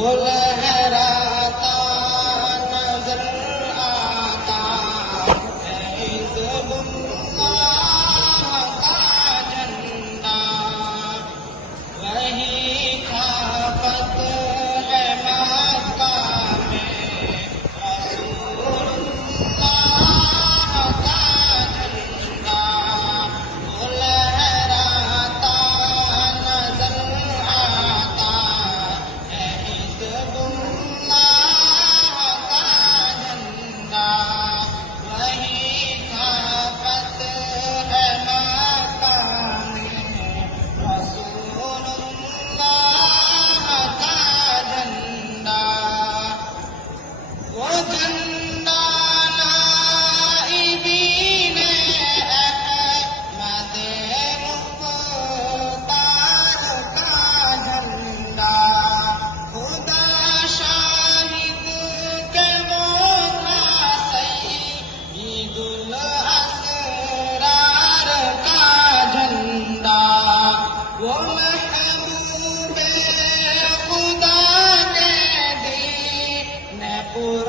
وہ لہراتا نظر آتا ہے حزب اللہ کا جھنڈا، وہی تھا فتح مکہ میں رسول اللہ کا جھنڈا، وہ لہراتا نظر آتا ہے حزب اللہ کا جھنڈا، وہی تھا فتح مکہ میں رسول اللہ کا جھنڈا، وہ جھنڈا نائبین احمد مختار کا جھنڈا، خدا شاہد کہ وہ تھا سید الاسرار کا جھنڈا، وہ محبوب خدا کے دین پر